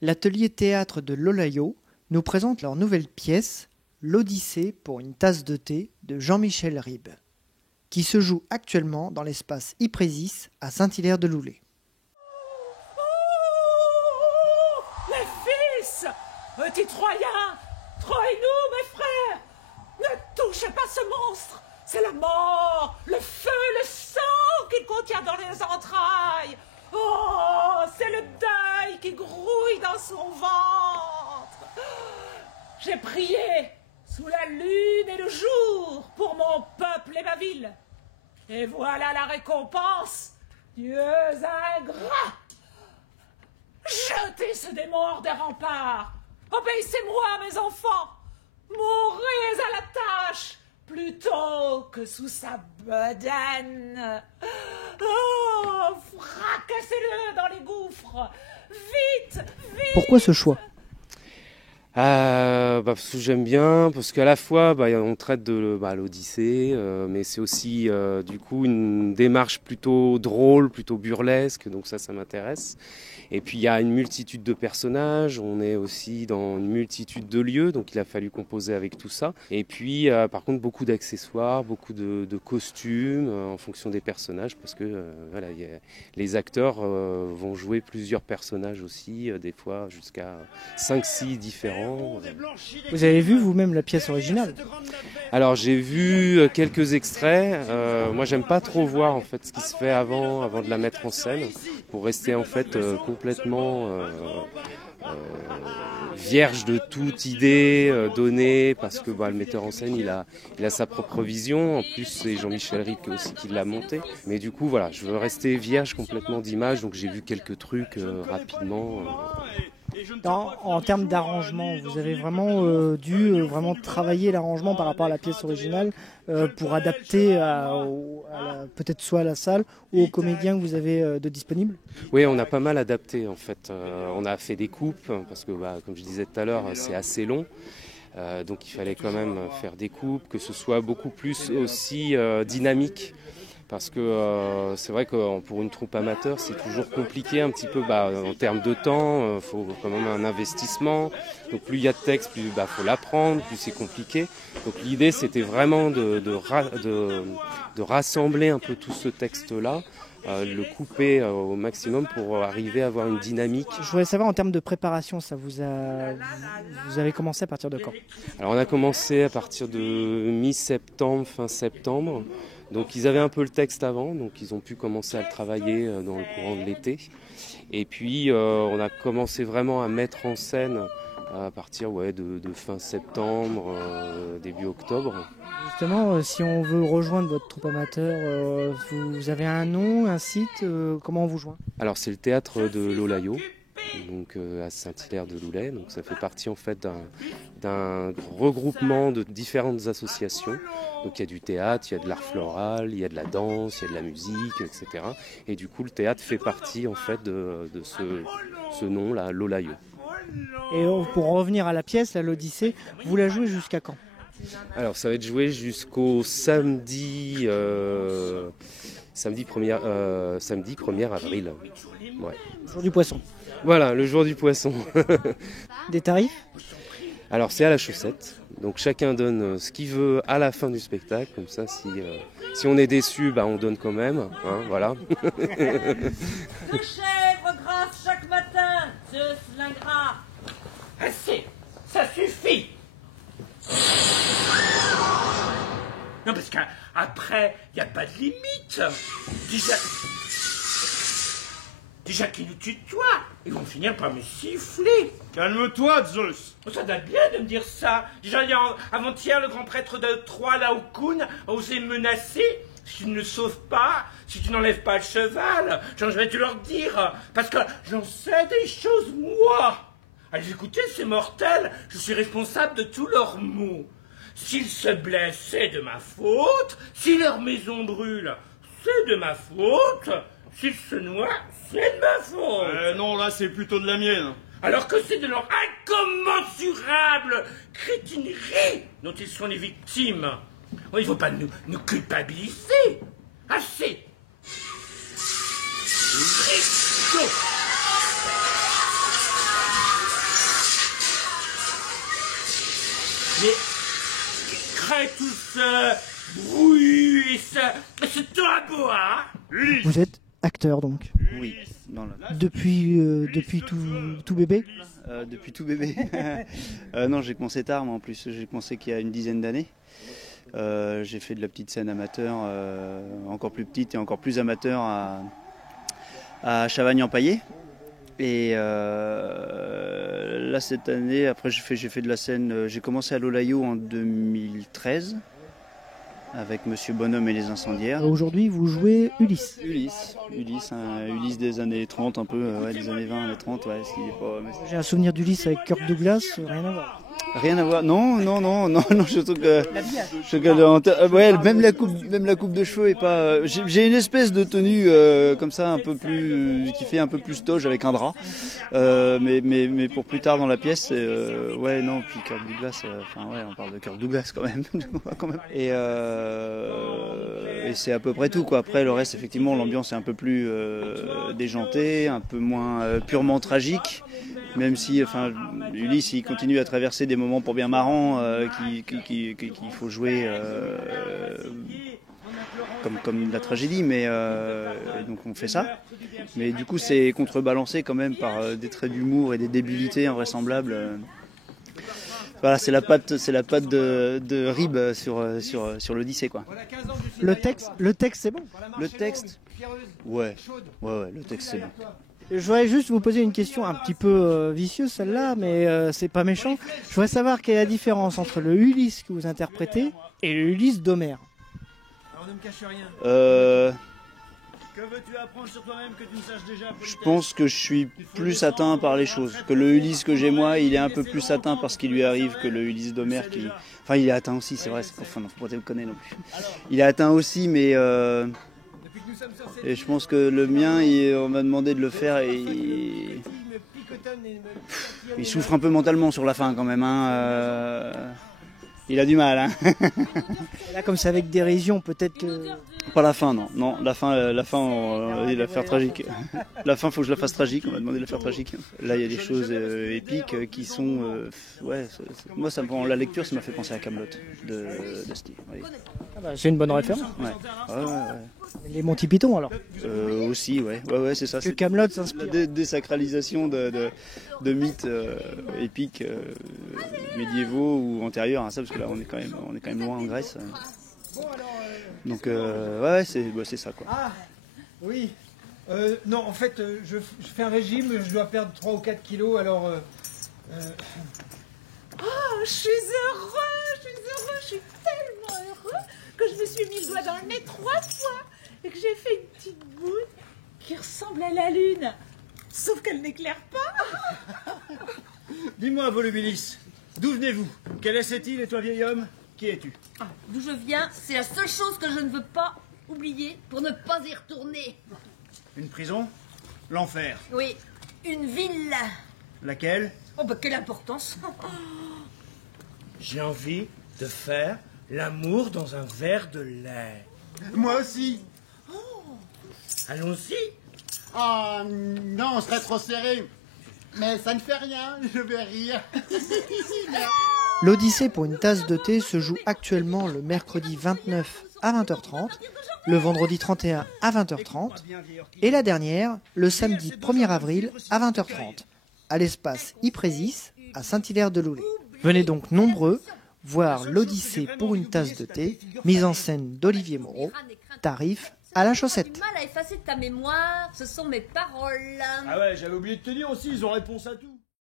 l'atelier théâtre de l'Olayo nous présente leur nouvelle pièce, L'Odyssée pour une tasse de thé de Jean-Michel Ribes, qui se joue actuellement dans l'espace Yprésis à Saint-Hilaire-de-Loulay. Les fils, petits Troyens, trahez-nous, mes frères. Ne touchez pas ce monstre. C'est la mort, le feu, le sang qu'il contient dans les entrailles. Oh, c'est le deuil qui grouille dans son ventre. J'ai prié sous la lune et le jour pour mon peuple et ma ville. Et voilà la récompense, dieux ingrats. Jetez ce démon hors des remparts. Obéissez-moi, mes enfants. Mourez à la tâche plutôt que sous sa bedaine. Oh, fracassez-le dans les gouffres. Vite, vite. Pourquoi ce choix ? Parce que j'aime bien, parce qu'à la fois on traite de l'Odyssée, mais c'est aussi du coup une démarche plutôt drôle, plutôt burlesque, donc ça m'intéresse. Et puis il y a une multitude de personnages, on est aussi dans une multitude de lieux, donc il a fallu composer avec tout ça. Et puis par contre beaucoup d'accessoires, beaucoup de costumes en fonction des personnages, parce que les acteurs vont jouer plusieurs personnages aussi, des fois jusqu'à 5-6 différents. Vous avez vu vous-même la pièce originale ? Alors j'ai vu quelques extraits. Moi j'aime pas trop voir en fait ce qui se fait avant de la mettre en scène, pour rester en fait complètement vierge de toute idée donnée, parce que le metteur en scène il a sa propre vision. En plus c'est Jean-Michel Ribes aussi qui l'a monté. Mais du coup voilà, je veux rester vierge complètement d'image, donc j'ai vu quelques trucs rapidement. En termes d'arrangement, vous avez vraiment dû vraiment travailler l'arrangement par rapport à la pièce originale pour adapter peut-être soit à la salle ou aux comédiens que vous avez de disponibles ? Oui, on a pas mal adapté en fait. On a fait des coupes parce que comme je disais tout à l'heure, c'est assez long. Donc il fallait quand même faire des coupes, que ce soit beaucoup plus aussi dynamique. Parce que c'est vrai que pour une troupe amateur, c'est toujours compliqué un petit peu en termes de temps, il faut quand même un investissement. Donc plus il y a de texte, plus faut l'apprendre, plus c'est compliqué. Donc l'idée c'était vraiment de rassembler un peu tout ce texte-là, le couper au maximum pour arriver à avoir une dynamique. Je voudrais savoir en termes de préparation, vous avez commencé à partir de quand ? Alors on a commencé à partir de mi-septembre, fin septembre. Donc ils avaient un peu le texte avant, donc ils ont pu commencer à le travailler dans le courant de l'été. Et puis on a commencé vraiment à mettre en scène à partir de fin septembre, début octobre. Justement, si on veut rejoindre votre troupe amateur, vous avez un nom, un site, comment on vous joint ? Alors c'est le théâtre de l'Olayo, donc à Saint-Hilaire-de-Loulay. Donc ça fait partie en fait d'un regroupement de différentes associations. Donc il y a du théâtre, il y a de l'art floral, il y a de la danse, il y a de la musique, etc. Et du coup le théâtre fait partie en fait de ce nom-là, l'Olayo. Et pour revenir à la pièce, l'Odyssée, vous la jouez jusqu'à quand ? Alors ça va être joué jusqu'au samedi 1er avril. Ouais. Jour du poisson. Voilà, le jour du poisson. Des tarifs ? Alors c'est à la chaussette, donc chacun donne ce qu'il veut à la fin du spectacle, comme ça si on est déçu, on donne quand même, voilà. 5 chèvres grasses chaque matin, Zeus l'ingrat. Assez, ça suffit. Non, parce qu'après, il n'y a pas de limite. Déjà qu'ils nous tutoient, ils vont finir par me siffler. Calme-toi, Zeus. Ça date bien de me dire ça. Déjà, avant-hier, le grand prêtre de Troie, Laocoon, a osé me menacer. Si tu ne le sauves pas, si tu n'enlèves pas le cheval, je vais te leur dire. Parce que j'en sais des choses, moi. Allez, écoutez, ces mortels, je suis responsable de tous leurs maux. S'ils se blessent, c'est de ma faute. Si leur maison brûle, c'est de ma faute. S'ils se noient, c'est de ma faute. Non, là, c'est plutôt de la mienne. Alors que c'est de leur incommensurable crétinerie dont ils sont les victimes. Il ne faut pas nous culpabiliser. Assez. Risto. qui crée tout ce bruit, ce tambour, hein? Vous êtes acteur donc, Oui, depuis tout bébé? depuis tout bébé. Non, j'ai commencé tard, moi en plus. J'ai commencé qu'il y a une dizaine d'années. J'ai fait de la petite scène amateur, encore plus petite et encore plus amateur à Chavagne-en-Paillé. Et là, cette année, après j'ai fait de la scène, j'ai commencé à l'Olayo en 2013 avec Monsieur Bonhomme et les Incendiaires. Aujourd'hui, vous jouez Ulysse. Ulysse des années 30 un peu, des années 20, années 30, ouais. J'ai un souvenir d'Ulysse avec Kirk Douglas, rien à voir. Rien à voir. Non, je trouve que ouais, même la coupe de cheveux est pas. J'ai une espèce de tenue comme ça, un peu plus, qui fait un peu plus toge avec un drap. Mais pour plus tard dans la pièce, ouais, non. Puis Kirk Douglas, enfin ouais, on parle de Kirk Douglas quand même, Et c'est à peu près tout, quoi. Après le reste, effectivement, l'ambiance est un peu plus déjantée, un peu moins purement tragique. Même si, enfin, Ulysse, il continue à traverser des moments pour bien marrants qu'il faut jouer comme la tragédie, mais donc on fait ça. Mais du coup, c'est contrebalancé quand même par des traits d'humour et des débilités invraisemblables. Voilà, c'est la patte de Rib sur l'Odyssée, quoi. Le texte, c'est bon. Le texte, ouais, le texte c'est bon. Je voudrais juste vous poser une question un petit peu vicieuse, celle-là, mais c'est pas méchant. Je voudrais savoir quelle est la différence entre le Ulysse que vous interprétez et le Ulysse d'Homère. Alors ne me cache rien. Que veux-tu apprendre sur toi-même que tu ne saches déjà? Je pense que je suis plus atteint par les choses. Que le Ulysse que j'ai moi, il est un peu plus atteint par ce qui lui arrive que le Ulysse d'Homère qui... Enfin, il est atteint aussi, c'est vrai, enfin, non, faut pas te connaître non plus. Il est atteint aussi, mais... Et je pense que le mien, on m'a demandé de le faire et il souffre un peu mentalement sur la fin quand même. Hein. Il a du mal. Hein. Là, comme c'est avec dérision, peut-être que... Pas la fin, non. Non, la fin, on m'a dit de la faire tragique. La fin, faut que je la fasse tragique. On m'a demandé de la faire tragique. Là, il y a des choses épiques qui sont, ouais. Moi, la lecture, ça m'a fait penser à Camelot de Steve. Oui. Ah bah, c'est une bonne référence. Ouais. Les Monty Python alors. Aussi, ouais, c'est ça. Que Camelot s'inspire. Désacralisation de mythes épiques médiévaux ou antérieurs à ça, parce que là, on est quand même loin en Grèce. Donc ouais, c'est ça, quoi. Ah oui. Non, en fait, je fais un régime, je dois perdre 3 ou 4 kilos, alors... Oh, je suis heureux, je suis tellement heureux que je me suis mis le doigt dans le nez 3 fois et que j'ai fait une petite goutte qui ressemble à la lune, sauf qu'elle n'éclaire pas. Dis-moi, Volubilis, d'où venez-vous? Quelle est cette île et toi, vieil homme? Qui es-tu? D'où je viens, c'est la seule chose que je ne veux pas oublier pour ne pas y retourner. Une prison? L'enfer? Oui, une ville. Laquelle? Oh bah quelle importance. J'ai envie de faire l'amour dans un verre de lait. Moi aussi. Allons-y. Ah non, on serait trop serré. Mais ça ne fait rien, je vais rire. L'Odyssée pour une tasse de thé se joue actuellement le mercredi 29 à 20h30, le vendredi 31 à 20h30 et la dernière le samedi 1er avril à 20h30 à l'espace Yprésis à Saint-Hilaire-de-Loulay. Venez donc nombreux voir l'Odyssée pour une tasse de thé, mise en scène d'Olivier Moreau, tarif à la chaussette. Du mal à effacer de ta mémoire, ce sont mes paroles. Ah ouais, j'avais oublié de te dire aussi, ils ont réponse à tout.